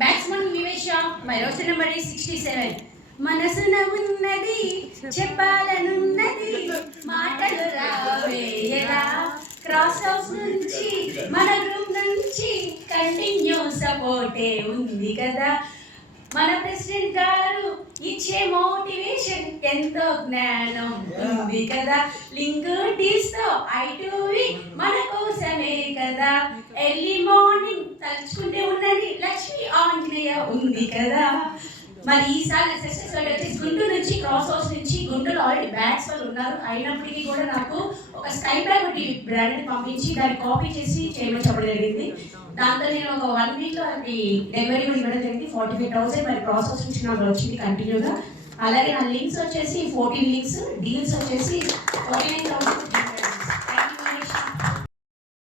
Batsman నివేష my roster number 67. మనసున ఉన్నది చెప్పాలనున్నది మాటలు రావేయరా. క్రాస్ హౌస్ నుంచి మన గ్రూప్ నుంచి కంటిన్యూ సపోర్టే ఉంది కదా. మన ప్రెసిడెంట్ గారు ఇచ్చే మోటివేషన్ ఎంతో జ్ఞానం ఉంది కదా. లింక్ టీస్తో ఐ2వి మన కోసమే కదా. ఎర్లీ మార్నింగ్ తలుచుకుంటే ఉన్నది లక్ష్మీ ఆంజనేయ ఉంది కదా. మరి ఈసారి సెషన్స్ వచ్చేసి గుంటూరు నుంచి క్రాస్ హౌస్ నుంచి గుంటూరు ఆల్రెడీ బ్యాట్స్ వాళ్ళు ఉన్నారు. అయినప్పటికీ కూడా నాకు ఒక స్కై బ్యాగ్ ఒకటి బ్రాండ్ పంపించి దాన్ని కాపీ చేసి చేయమని చెప్పడం జరిగింది. దాంతో నేను ఒక 1 వీక్లో అది డెలివరీ కూడా ఇవ్వడం జరిగింది. 45,000 మరి క్రాస్ హౌస్ నుంచి నాకు వచ్చింది కంటిన్యూగా. అలాగే నా లింక్స్ వచ్చేసి 14 లింక్స్, డీల్స్ వచ్చేసి 49,000.